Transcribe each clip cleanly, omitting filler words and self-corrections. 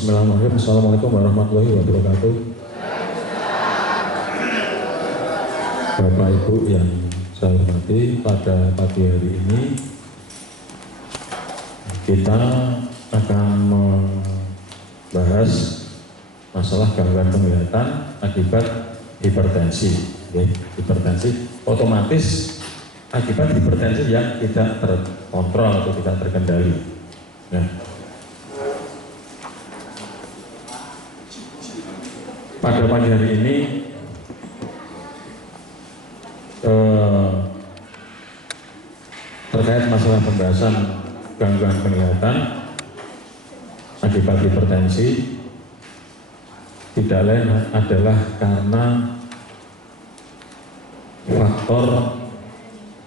Bismillahirrahmanirrahim. Assalamualaikum warahmatullahi wabarakatuh. Bapak Ibu yang saya hormati, pada pagi hari ini kita akan membahas masalah gangguan penglihatan akibat hipertensi. Hipertensi otomatis akibat hipertensi yang tidak terkontrol atau tidak terkendali. Nah, pada pagi hari ini terkait masalah pembahasan gangguan penglihatan akibat hipertensi, tidak lain adalah karena faktor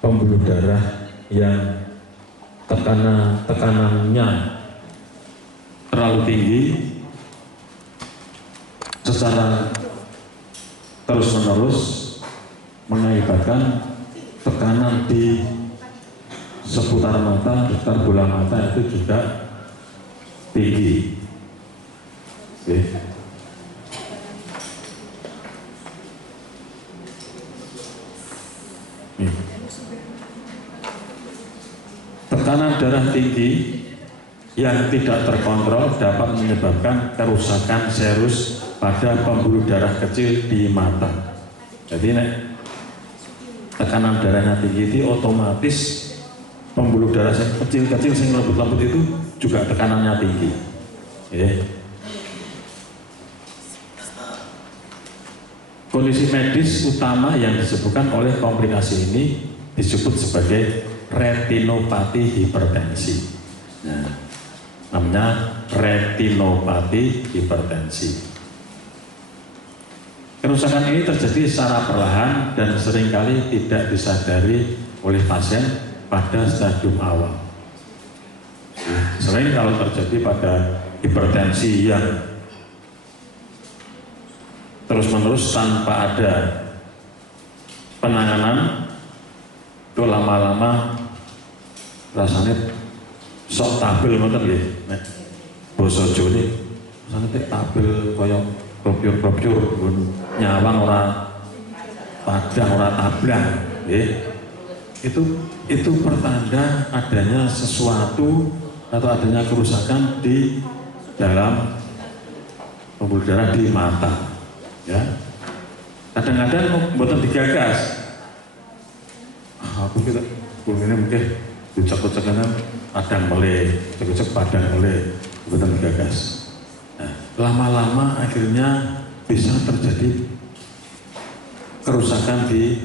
pembuluh darah yang tekanannya terlalu tinggi secara terus-menerus, mengakibatkan tekanan di seputar mata, seputar bola mata itu juga tinggi. Oke. Tekanan darah tinggi yang tidak terkontrol dapat menyebabkan kerusakan serus pada pembuluh darah kecil di mata. Jadi tekanan darahnya tinggi itu otomatis pembuluh darah kecil-kecil yang lembut-lembut itu juga tekanannya tinggi. Kondisi medis utama yang disebutkan oleh komplikasi ini disebut sebagai retinopati hipertensi. Nah, namanya retinopati hipertensi. Kerusakan ini terjadi secara perlahan dan seringkali tidak disadari oleh pasien pada stadium awal. Sering kalau terjadi pada hipertensi yang terus-menerus tanpa ada penanganan, itu lama-lama rasanya sok tabil ngoten nggih. Nek basa Jawa rasane tabil kaya kopyur-kopyur nyawang ora padang ora tablang nggih. Itu pertanda adanya sesuatu atau adanya kerusakan di dalam pembuluh darah di mata. Ya, kadang-kadang mboten digagas. Aku kita ini mungkin dicek-ceknya padang meleh, cek-cek padang meleh, mboten digagas. Nah, lama-lama akhirnya bisa terjadi kerusakan di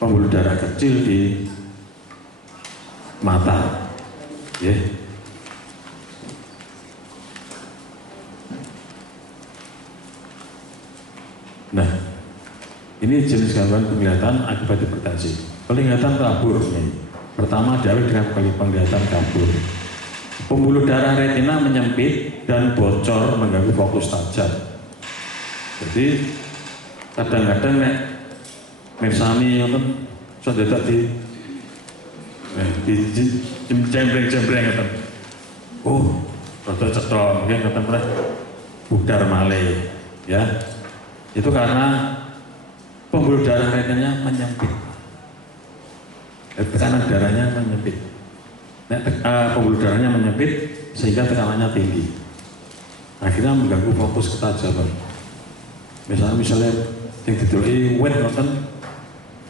pembuluh darah kecil di mata. Nah, ini jenis gangguan penglihatan akibat hipertensi. Penglihatan kabur nih. Pertama diawali dengan penglihatan kabur. Pembuluh darah retina menyempit dan bocor mengganggu fokus tajam. Jadi kadang-kadang nek mirsani ngoten sudah tadi jembreng ngoten. Oh, rada cetha nggih ngoten mreh budar malih ya. Itu karena pembuluh darah retinanya menyempit. Tekanan darahnya menyempit. Pembuluh darahnya menyempit sehingga tekanannya tinggi. Akhirnya mengganggu fokus ketajaman. Misalnya yang didoi wet ngoten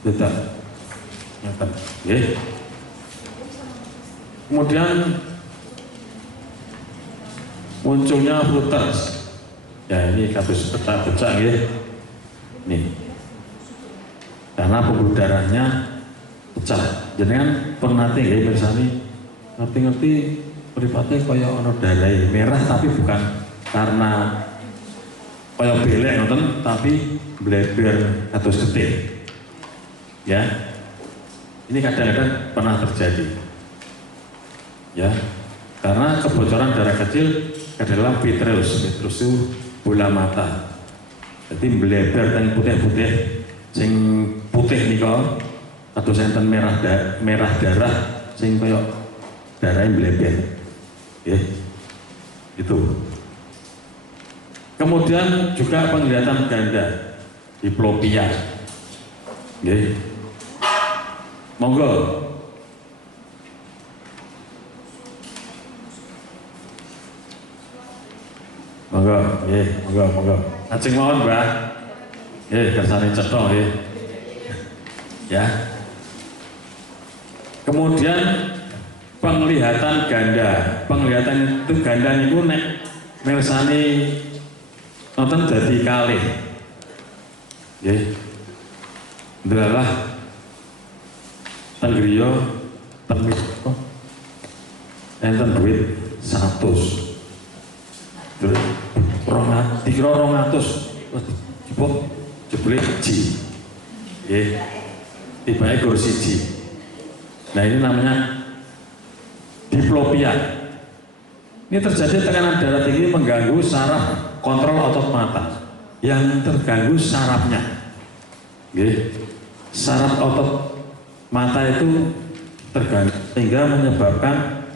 tidak ngoten. Nggih. Kemudian munculnya flutters. Ya ini kasus pecah-pecah ya. Nih. Karena pembuluh darahnya pecah. Jenengan pernah nggih mirsani ngerti-ngerti mripate kaya ana darah merah tapi bukan karena kaya belek ngoten tapi bleber atau getik. Ya. Ini kadang-kadang pernah terjadi. Ya. Karena kebocoran darah kecil ke dalam vitreus itu bola mata. Jadi bleber dan putih-putih sing putih nika atau senten merah darah sing kaya darahnya bleber. Ya. Itu. Kemudian juga penglihatan ganda, diplopia. Nggih. Monggo. Monggo, nggih, monggo. Ajeng mawon, Mbak. Nggih, kersane cetha nggih. Ya. Kemudian penglihatan ganda. Penglihatan itu ganda niku nek mirsani nonton dadi kalih. Nggih. Ndalah teng griya teng enten duit 100. Dikira 200, jebule siji. Nggih. Tibake gur siji. Nah, ini namanya diplopia. Ini terjadi tekanan darah tinggi mengganggu saraf kontrol otot mata. Yang terganggu sarafnya. Nggih. Saraf otot mata itu terganggu sehingga menyebabkan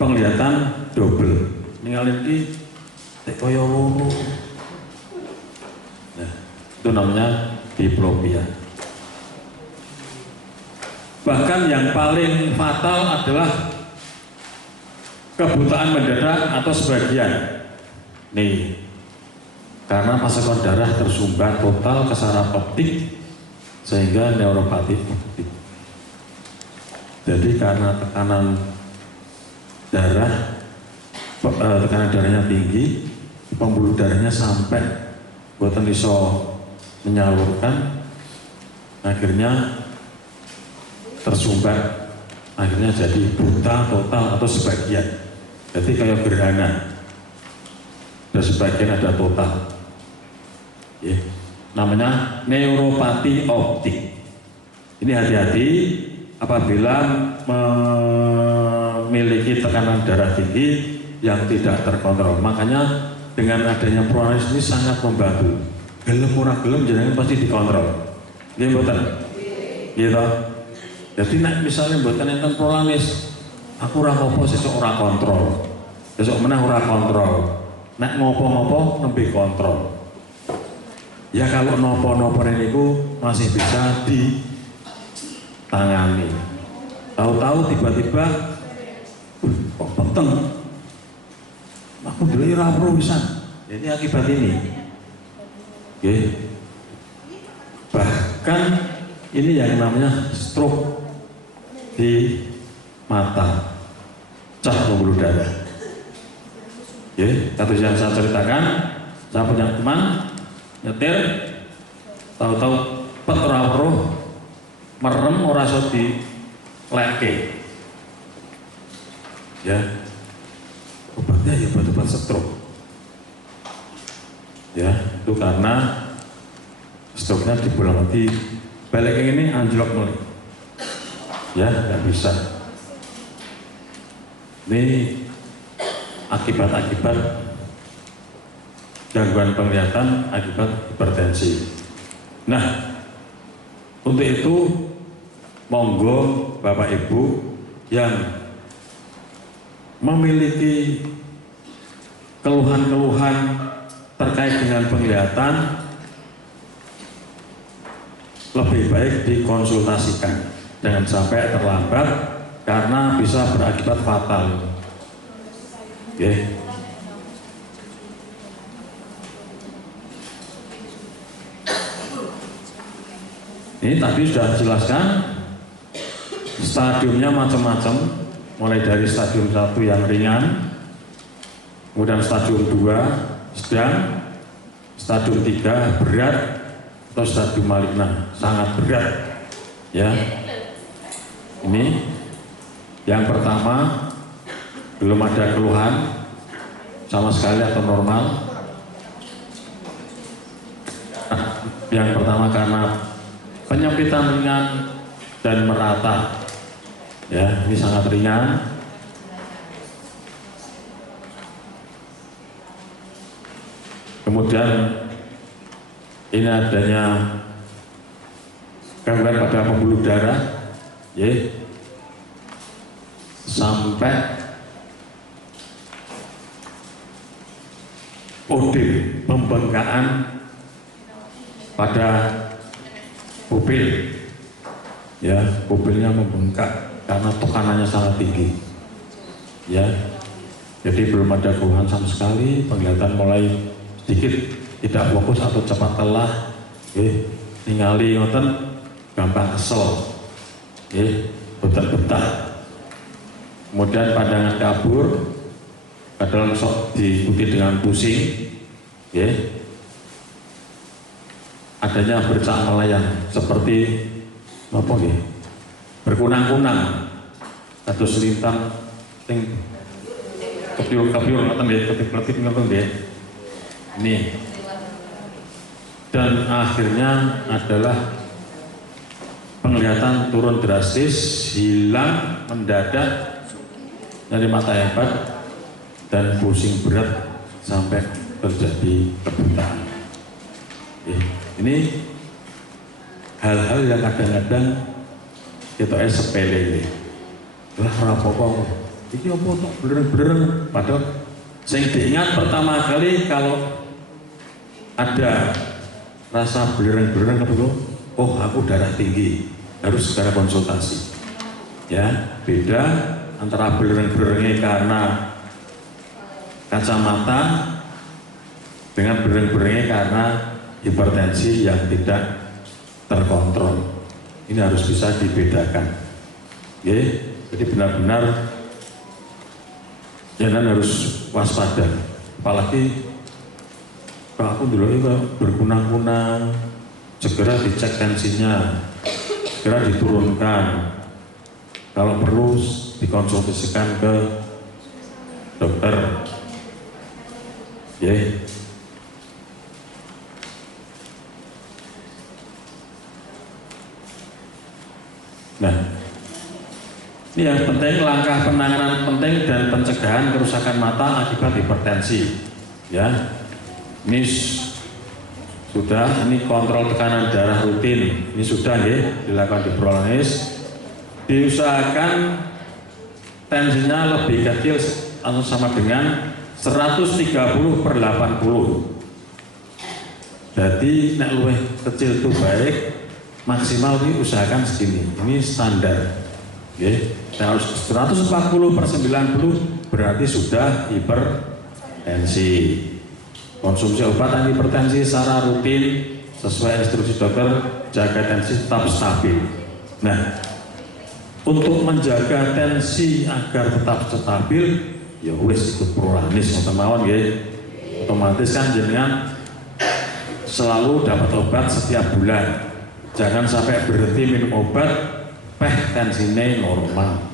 penglihatan double. Ningali iki kaya loro. Nah, itu namanya diplopia. Bahkan yang paling fatal adalah kebutaan mendadak atau sebagian. Nih, karena pasokan darah tersumbat total ke saraf optik sehingga neuropati optik. Jadi karena tekanan darahnya tinggi, pembuluh darahnya sampai boten iso menyalurkan, akhirnya tersumbat, akhirnya jadi buta total atau sebagian. Jadi kayak gerhana, dan sebagian ada total. Ya, namanya neuropati optik. Ini hati-hati apabila memiliki tekanan darah tinggi yang tidak terkontrol. Makanya dengan adanya prolaris ini sangat membantu. Gelem ora gelem jenengan pasti dikontrol. Nggih mboten? Gitu. Jadi nek misalnya mboten enten prolaris, aku ora apa sesuk ora kontrol. Besok meneh ora kontrol. Nek ngopo-ngopo nembe kontrol. Ya kalau nopo-nopo niku masih bisa ditangani. Tahu-tahu tiba-tiba kok peteng. Aku dulu ora perusan. Jadi akibat ini. Oke. Bahkan ini yang namanya stroke di mata, cah pembuluh darah. Oke, kasus yang saya ceritakan, saya punya teman nyetir, tahu-tahu petraroh merem ora iso dileke. Ya, obatnya ya obat-obat stroke. Ya, itu karena stroke-nya di balik ini anjlok mulai. Ya, nggak bisa. Ini akibat-akibat gangguan penglihatan akibat hipertensi. Nah, untuk itu monggo Bapak Ibu yang memiliki keluhan-keluhan terkait dengan penglihatan lebih baik dikonsultasikan, jangan sampai terlambat karena bisa berakibat fatal. Oke. Ini tadi sudah jelaskan stadiumnya macam-macam, mulai dari stadium 1 yang ringan, kemudian stadium 2 sedang, stadium 3 berat, atau stadium maligna sangat berat. Ya, ini yang pertama belum ada keluhan sama sekali atau normal. Yang pertama karena penyempitan ringan dan merata. Ya, ini sangat ringan. Kemudian ini adanya gangguan pada pembuluh darah, ya, sampai odem, pembengkakan pada pupil, ya, pupilnya membengkak karena tekanannya sangat tinggi, ya. Jadi belum ada keluhan sama sekali, penglihatan mulai sedikit tidak fokus atau cepat lelah, ningali ngoten gampang kesel, betah-betah. Kemudian pandangan kabur, kadang sok diikuti dengan pusing, adanya bercak melayang seperti apa ya? Berkunang-kunang atau selintang ting kepiur-kepiur ngoten nggih, ketip-ketip ngoten nggih. Ini. Dan akhirnya adalah penglihatan turun drastis, hilang mendadak dari mata hebat dan pusing berat sampai terjadi kebutaan. Ini hal-hal yang kadang-kadang kita sepele ini. Lah apa-apa, ini apa tuh belereng-belereng. Padahal saya diingat pertama kali kalau ada rasa belereng-belereng apa tuh, oh aku darah tinggi, harus segera konsultasi. Ya, beda antara belereng-belerengnya karena kacamata dengan belereng-belerengnya karena hipertensi yang tidak terkontrol. Ini harus bisa dibedakan. Jadi benar-benar jangan harus waspada. Apalagi kalau aku dulu itu berkunang-kunang, segera dicek tensinya, segera diturunkan. Kalau perlu dikonsultasikan ke dokter. Nah, ini yang penting, langkah penanganan penting dan pencegahan kerusakan mata akibat hipertensi. Ya, ini sudah, ini kontrol tekanan darah rutin, ini sudah dilakukan di prolanis. Diusahakan tensinya lebih kecil atau sama dengan 130/80. Jadi nek luwih kecil itu baik, maksimal diusahakan segini. Ini standar. Harus 140/90 berarti sudah hipertensi. Konsumsi obat hipertensi secara rutin sesuai instruksi dokter, jaga tensi tetap stabil. Nah, untuk menjaga tensi agar tetap stabil, ya wis ikut prolanis mawon nggih. Otomatis kan jenengan selalu dapat obat setiap bulan. Jangan sampai berhenti minum obat, tensinya normal.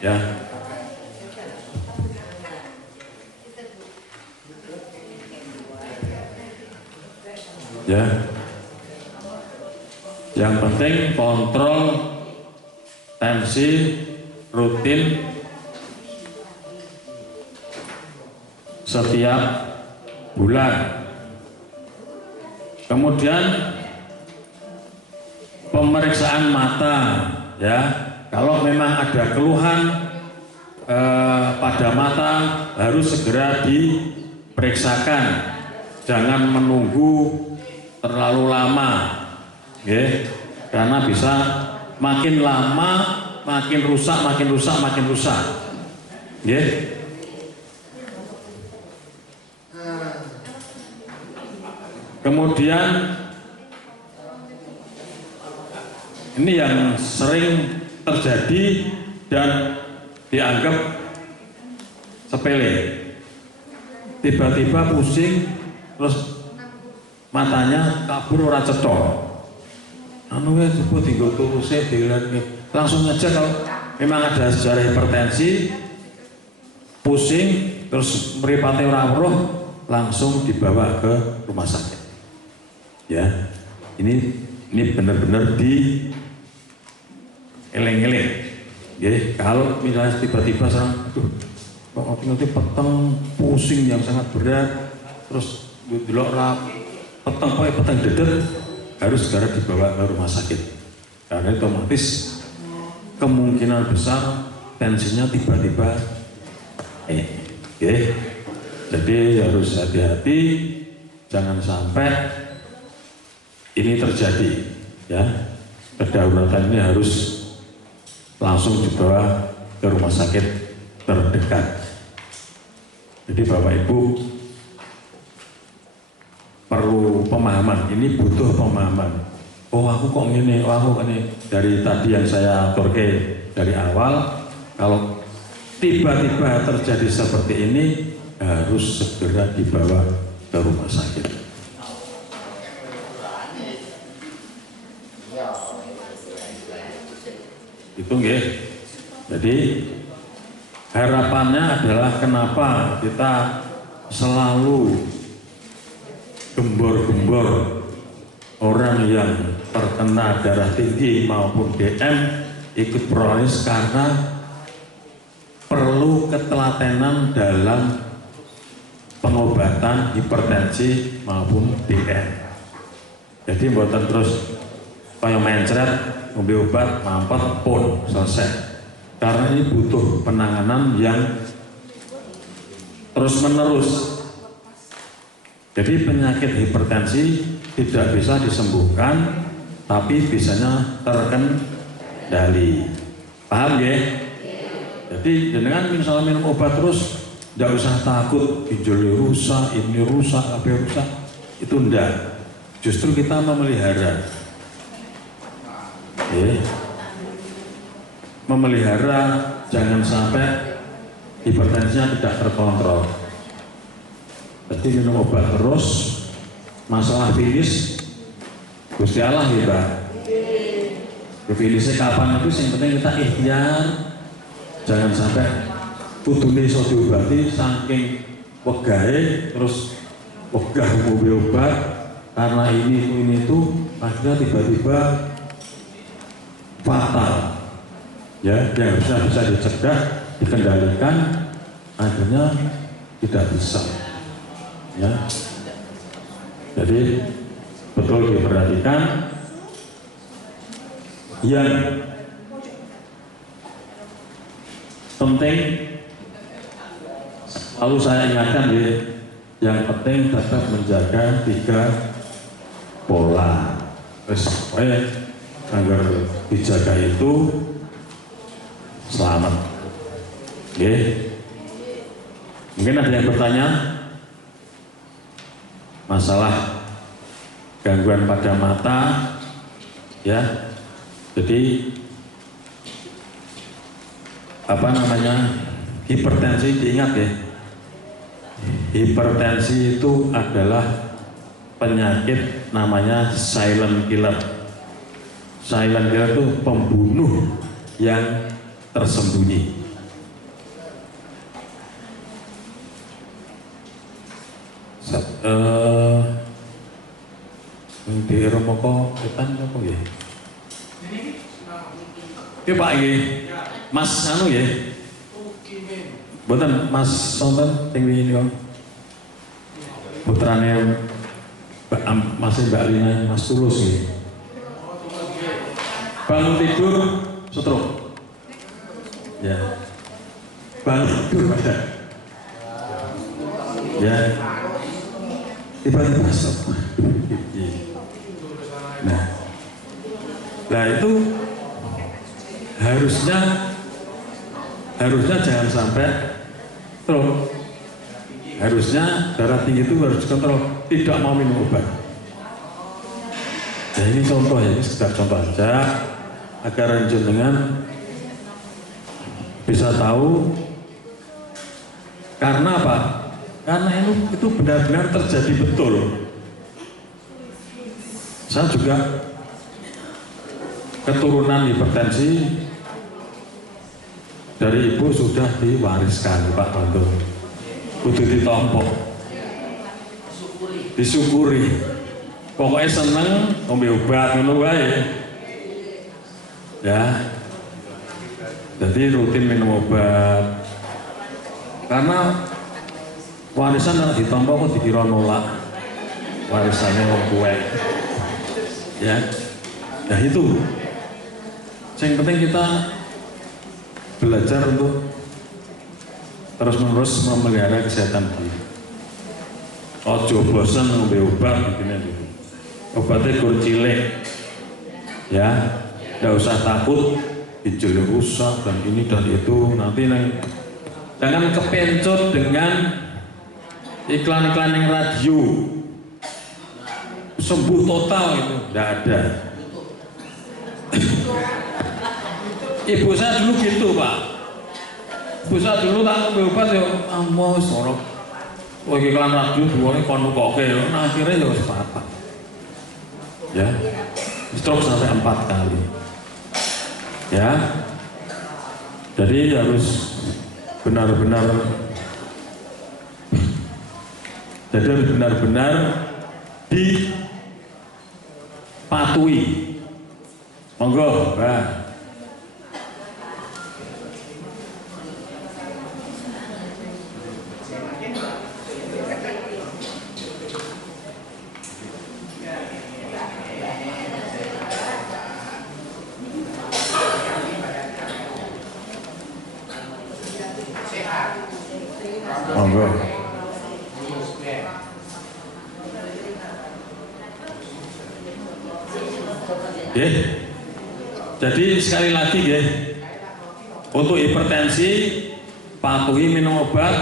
Ya. Ya. Yang penting kontrol tensi rutin setiap bulan. Kemudian pemeriksaan mata, ya. Kalau memang ada keluhan pada mata harus segera diperiksakan. Jangan menunggu terlalu lama, karena bisa makin lama makin rusak. Kemudian ini yang sering terjadi dan dianggap sepele, tiba-tiba pusing terus matanya kabur ora cetha. Coba tinggal turusnya langsung aja. Kalau memang ada sejarah hipertensi, pusing terus mripate ora weruh, langsung dibawa ke rumah sakit. Ya, ini benar-benar di eleng-eleng. Kalau misalnya tiba-tiba kok nanti peteng, pusing yang sangat berat, terus delok ra peteng dedet harus segera dibawa ke rumah sakit. Karena otomatis kemungkinan besar tensinya tiba-tiba Jadi harus hati-hati, jangan sampai ini terjadi, ya. Kedaruratan ini harus langsung dibawa ke rumah sakit terdekat. Jadi Bapak Ibu perlu pemahaman, ini butuh pemahaman. Oh aku kok gini, oh aku ini. Dari tadi yang saya aturke dari awal, kalau tiba-tiba terjadi seperti ini harus segera dibawa ke rumah sakit. Itu nggih. Jadi harapannya adalah kenapa kita selalu gembor-gembor orang yang terkena darah tinggi maupun DM ikut proses karena perlu ketelatenan dalam pengobatan hipertensi maupun DM. Jadi buatan terus kayak mencret, ngombe obat, mampet, pun selesai. Karena ini butuh penanganan yang terus menerus. Jadi penyakit hipertensi tidak bisa disembuhkan, tapi bisanya terkendali. Paham ya? Jadi dengan misalnya minum obat terus, tidak usah takut ginjalnya rusak, ini rusak, apa rusak. Itu enggak. Justru kita memelihara. Memelihara jangan sampai hipertensinya tidak terkontrol. Jadi minum obat terus, masalah finish Gusti Allah ya Pak. Finishnya kapan itu yang penting kita ikhtiar, jangan sampai kudune iso diobati saking wegahe terus wegah ngombe obat karena ini itu akhirnya tiba-tiba fatal. Ya, yang bisa dicegah, dikendalikan, akhirnya tidak bisa. Ya, jadi betul diperhatikan. Yang penting, lalu saya ingatkan ya, yang penting tetap menjaga 3 pola. Supaya agar dijaga itu selamat. Oke. Mungkin ada yang bertanya masalah gangguan pada mata, ya. Jadi hipertensi, diingat ya, hipertensi itu adalah penyakit namanya silent killer. Silent killer itu pembunuh yang tersembunyi. Di Romoko ketan apa ya? Oke Pak ya, Mas anu ya, buatan Mas Sonten tinggi ini kok, putranya masih Mbak Lina, Mas Tulus ya. Bangun tidur, stroke. Ya, bangun tidur pada, ya, tiba-tiba stop. Nah itu harusnya jangan sampai stroke. Harusnya darah tinggi itu harus dikontrol, tidak mau minum obat. Nah ini contoh ya, ini sekedar contoh aja agar jenengan bisa tahu. Karena apa? Karena itu benar-benar terjadi betul. Saya juga keturunan hipertensi dari ibu sudah diwariskan Pak Bantu. Kudu ditompok, disyukuri. Pokoknya seneng ngombe obat ngono wae. Ya. Jadi rutin minum obat. Karena warisan yang ditompok kok dikira nolak. warisannya wong tuwek. Ya. Nah itu. Yang penting kita belajar untuk terus-menerus memelihara kesehatan diri. Ojo bosan ngombe obat gitu. Obatnya gur cilik. Ya, tidak usah takut dijelur rusak dan ini dan itu. Nanti jangan kepencut dengan iklan-iklan yang radio. Sembuh total itu tidak ada. Ibu saya dulu gitu Pak. Ibu saya dulu tak ngombe obat ya mau sorok. Oh iklan radio duwane kon koke nah akhirnya ya wis apa. Ya. Stroke sampai 4 kali. Ya. Jadi harus benar-benar dipatuhi. Monggo, Mbak. Monggo. Jadi sekali lagi untuk hipertensi patuhi minum obat,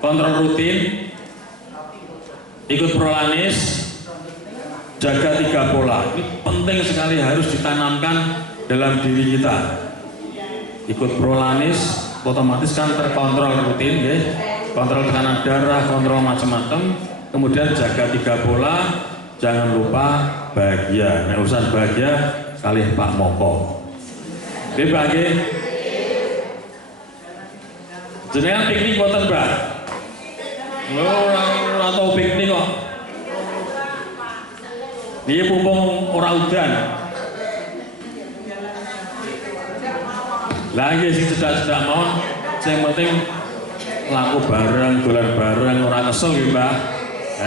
kontrol rutin, ikut prolanis, jaga 3 pola. Ini penting sekali harus ditanamkan dalam diri kita. Ikut prolanis otomatis kan terkontrol rutin kontrol tekanan darah, kontrol macam-macam, kemudian jaga 3 pola, jangan lupa bahagia. Nah urusan bahagia kalih Pak Moko. Oke Pak jenengan piknik boten Mbak? Ora tau piknik kok. Niki mumpung ora udan. Lagi sing cedak-cedak mawon, sing penting laku bareng, dolan bareng, ora kesel nggih, Mbak.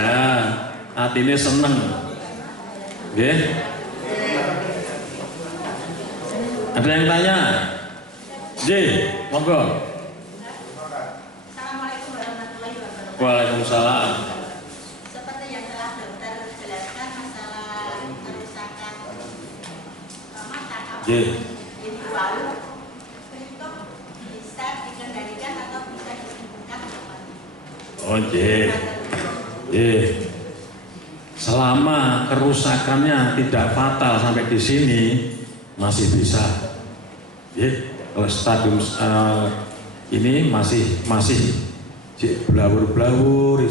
Nah, atine seneng. Nggih. Ada yang tanya? Nggih, monggo. Assalamualaikum warahmatullahi wabarakatuh. Waalaikumsalam. Seperti yang telah dokter jelaskan masalah kerusakan mata Nggih. individual itu bisa dikendalikan atau bisa disembuhkan? Oh, nggih. Nggih. Selama kerusakannya tidak fatal sampai di sini masih bisa. Kalau stadium ini masih blawur-blawur,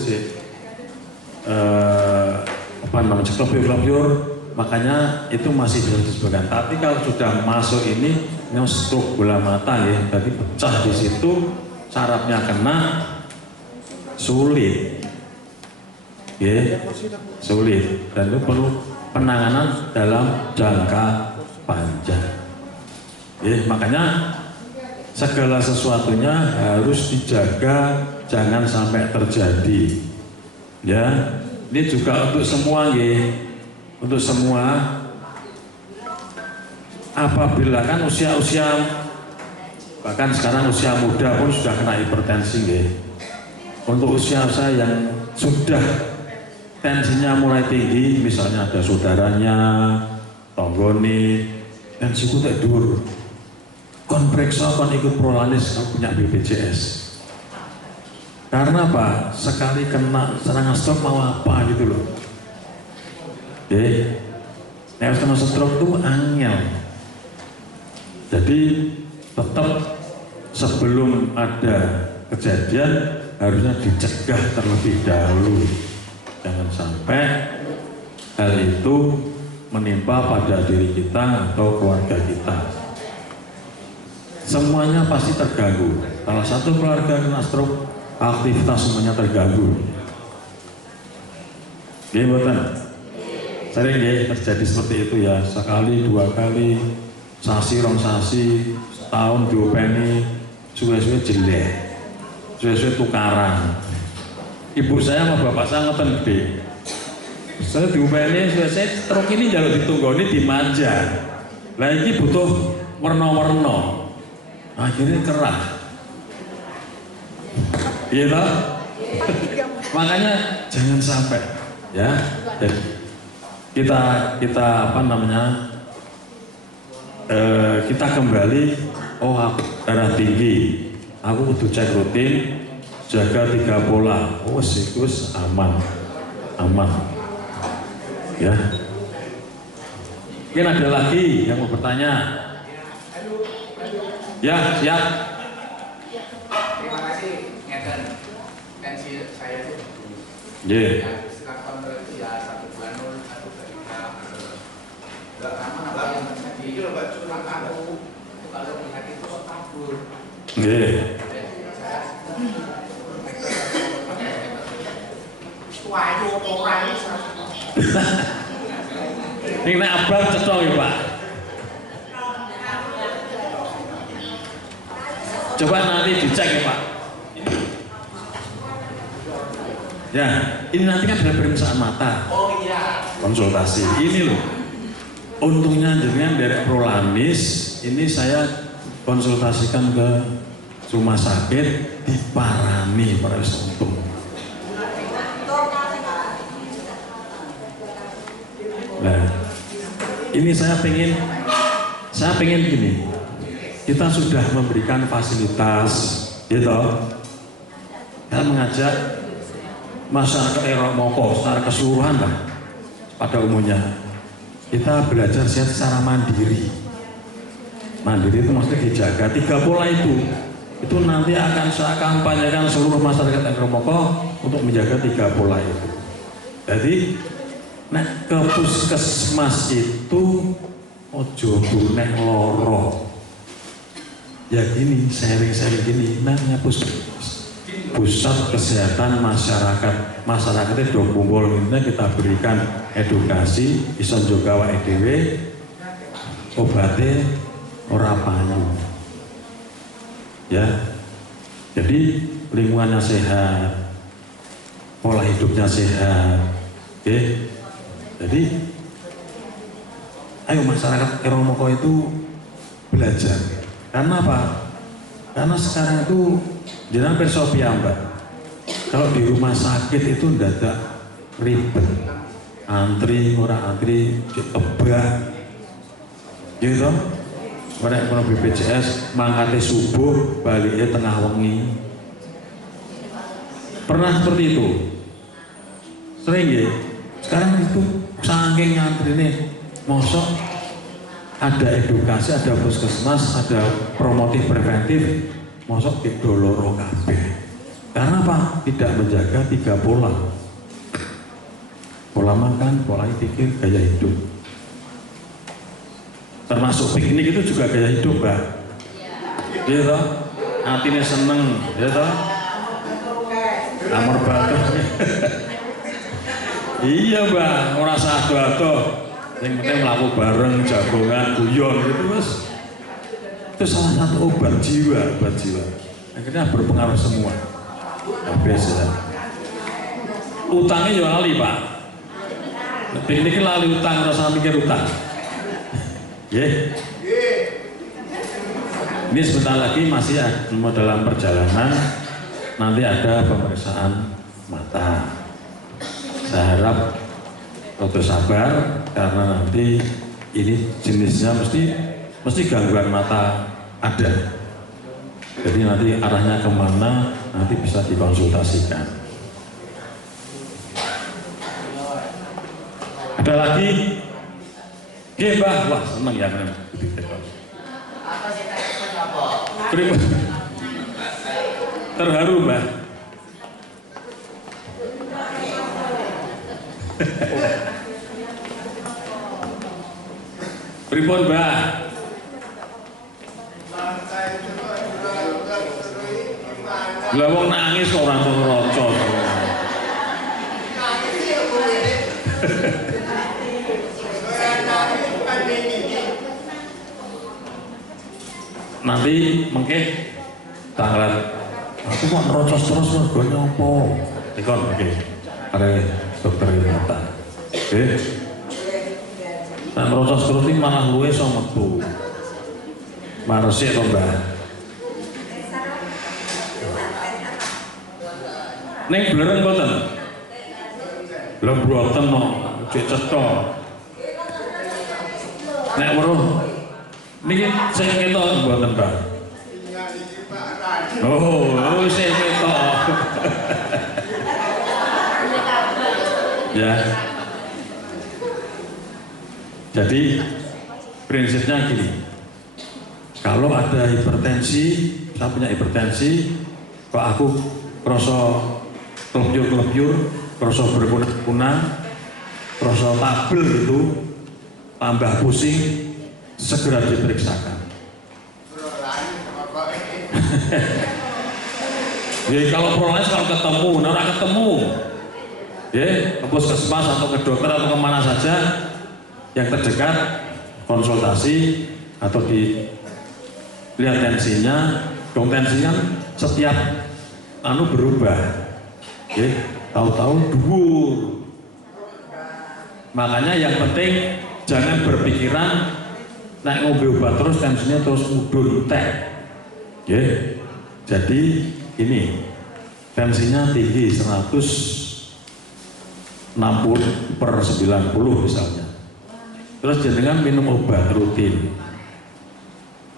klopur, makanya itu masih bisa disebutkan. Tapi kalau sudah masuk ini stroke bola mata berarti pecah di situ, sarafnya kena, sulit. Sulit dan itu perlu penanganan dalam jangka panjang. Makanya segala sesuatunya harus dijaga, jangan sampai terjadi. Ini juga untuk semua untuk semua. Apabila kan usia-usia bahkan sekarang usia muda pun sudah kena hipertensi Untuk usia-usia yang sudah tensinya mulai tinggi, misalnya ada saudaranya, tonggoni, tensiku tak dur, kon periksa, kon ikut prolanis, kamu punya BPJS. Karena apa? Sekali kena serangan stroke mau apa gitu loh. Yang kena stroke itu angel. Jadi tetap sebelum ada kejadian harusnya dicegah terlebih dahulu. Jangan sampai hal itu menimpa pada diri kita atau keluarga kita. Semuanya pasti terganggu. Kalau satu keluarga kena stroke, aktivitas semuanya terganggu. Sering terjadi seperti itu ya. Sekali, 2 kali, sasi, rong sasi, setahun diopeni, suwe-suwe jelek, suwe-suwe tukaran. Ibu saya sama bapak saya ngeten gede, Saya diupeni saya truk ini jalur ditunggoni dimanja. Lah ini butuh warna-warna. Akhirnya kerah. Iya toh? Makanya jangan sampai ya. Kita apa namanya? Kita kembali darah tinggi. Aku kudu cek rutin, jaga 3 pola. Sikus aman. Ya. Mungkin ada lagi yang mau bertanya. Ya, siap. Terima kasih. Ngeten. Pensi saya itu. Yeah. Setelah kontrol itu ya 1 bulan 1 ketika enggak lama apa yang terjadi. Itu loh Pak, curang aku. Kalau melihat itu kabur. Yeah. Wah, itu orang Ini nek abang cetong ya Pak. Coba nanti dicek ya Pak. Ya, ini nanti kan ada pemeriksaan mata. Oh iya. Konsultasi. Ini loh. Untungnya dengan dari Prolanis ini saya konsultasikan ke rumah sakit di Parani para untung. Nah, ini saya pengen gini. Kita sudah memberikan fasilitas, gitu. Kita mengajak masyarakat Eromoko secara keseluruhan lah, pada umumnya. Kita belajar secara mandiri. Mandiri itu maksudnya dijaga 3 pola itu nanti akan saya kampanyekan seluruh masyarakat Eromoko untuk menjaga 3 pola itu. Jadi, nek ke puskesmas itu ojo nek loro. Ya gini, sharing-sharing gini, namanya puskesmas. Pusat Kesehatan Masyarakat. Masyarakat itu kumpul ini kita berikan edukasi, iso juga awake dhewe obate ora payu. Ya. Jadi lingkungannya sehat, pola hidupnya sehat. Oke. Jadi ayo masyarakat Eromoko itu belajar. Karena apa? Karena sekarang itu jangan persopia Mbak. Kalau di rumah sakit itu tidak ribet, antri tebak, gitu. Mereka kalau BPJS mangkate subuh, baliknya tengah wengi. Pernah seperti itu? Sering ya? Sekarang itu saking ngantri nih, mosok ada edukasi, ada puskesmas, ada promotif preventif, mosok didoloro kabeh. Karena apa? Tidak menjaga 3 pola. Pola makan, pola pikir, gaya hidup. Termasuk piknik itu juga gaya hidup, Mbak. Iya toh? Hatinya seneng, ya toh? Amor batuk. Iya, Mbak, ora sado-ado. Yang penting melakukan bareng, jagongan, guyon gitu Mas. Itu salah satu obat jiwa. Akhirnya berpengaruh semua. Habis ya. Utangnya ya lali Pak. Ini lali utang, rasa mikir utang. Yeah. Ini sebentar lagi masih dalam perjalanan. Nanti ada pemeriksaan mata. Saya harap untuk sabar karena nanti ini jenisnya mesti gangguan mata ada. Jadi nanti arahnya kemana nanti bisa dikonsultasikan. Ada lagi? Iya Mbak, wah senang ya memang. Terharu Mbak. Pripun Mbak? Lah wong nangis kok ora roco. Nanti mengke tanggal aku mau nerocos terus mergo nyopo. Dikon nggih. Are dokter mata. Nah, merosot seruting malah luwe so metu. Maresik to, Mbak. Ning blereng mboten. Lha mboten no, cek cetha. Nek weruh niki sing ketok mboten, Mbak. Oh, sing ketok. Ya. Jadi prinsipnya gini, kalau ada hipertensi, saya punya hipertensi, kok aku kroso kelebur-kelebur, kroso berkunang-kunang, kroso tabel itu, tambah pusing, segera diperiksakan. Jadi kalau prolines kalau ketemu, nah ketemu, ya, ke puskesmas atau ke dokter atau kemana saja yang terdekat, konsultasi atau dilihat tensinya. Dong tensi kan setiap berubah, ya, tahu-tahu dhuwur. Makanya yang penting jangan berpikiran naik ngombe obat terus tensinya terus mudhun tek, ya. Jadi ini tensinya tinggi 160/90 misalnya. Terus jenengan minum obat rutin.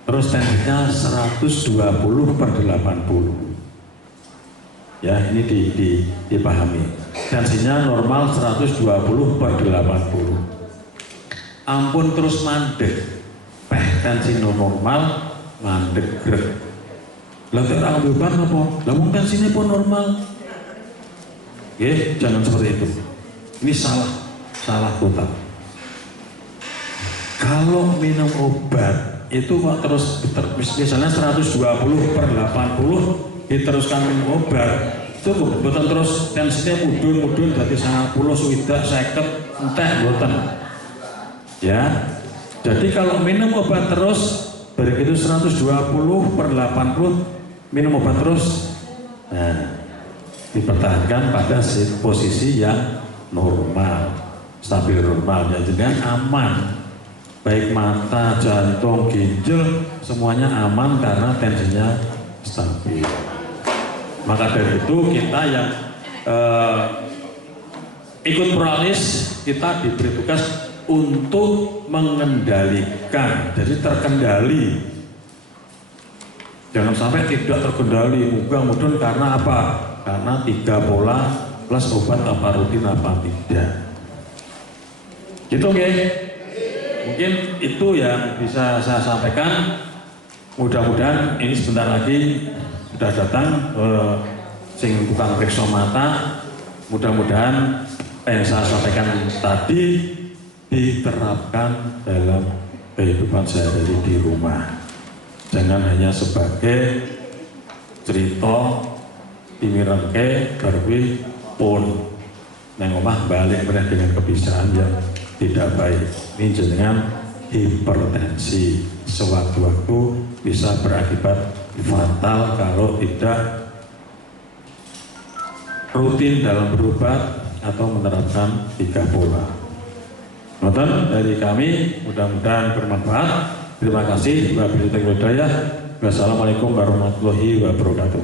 Terus tensinya 120/80. Ya, ini dipahami. Tensinya normal 120/80. Ampun terus mandek. Tensi normal mandek grek. Lah nek ora obat apa? Lah wong tensinya pun normal. Jangan seperti itu. Ini salah total. Kalau minum obat itu kok terus misalnya 120/80 diteruskan minum obat, itu betul terus tensinya mudun dari 90 swidak 50 entek boten. Ya. Jadi kalau minum obat terus begitu 120/80 minum obat terus, nah, dipertahankan pada posisi yang normal, stabil normal, ya, dengan aman. Baik mata, jantung, ginjal, semuanya aman karena tensinya stabil. Maka dari itu kita yang ikut prolanis, kita diberi tugas untuk mengendalikan, jadi terkendali. Jangan sampai tidak terkendali, mudah-mudahan karena apa? Karena 3 pola plus obat apa rutin apa tidak. Gitu, okay? Mungkin itu yang bisa saya sampaikan. Mudah-mudahan ini sebentar lagi sudah datang sing tukang periksa mata. Mudah-mudahan yang saya sampaikan tadi diterapkan dalam kehidupan sehari-hari di rumah. Jangan hanya sebagai cerita dimirengke garwi pun nang omah balik dengan kebiasaan yang tidak baik. Ini jenengan hipertensi sewaktu-waktu bisa berakibat fatal kalau tidak rutin dalam berobat atau menerapkan 3 pola. Nonton dari kami, mudah-mudahan bermanfaat. Terima kasih. Wassalamualaikum warahmatullahi wabarakatuh.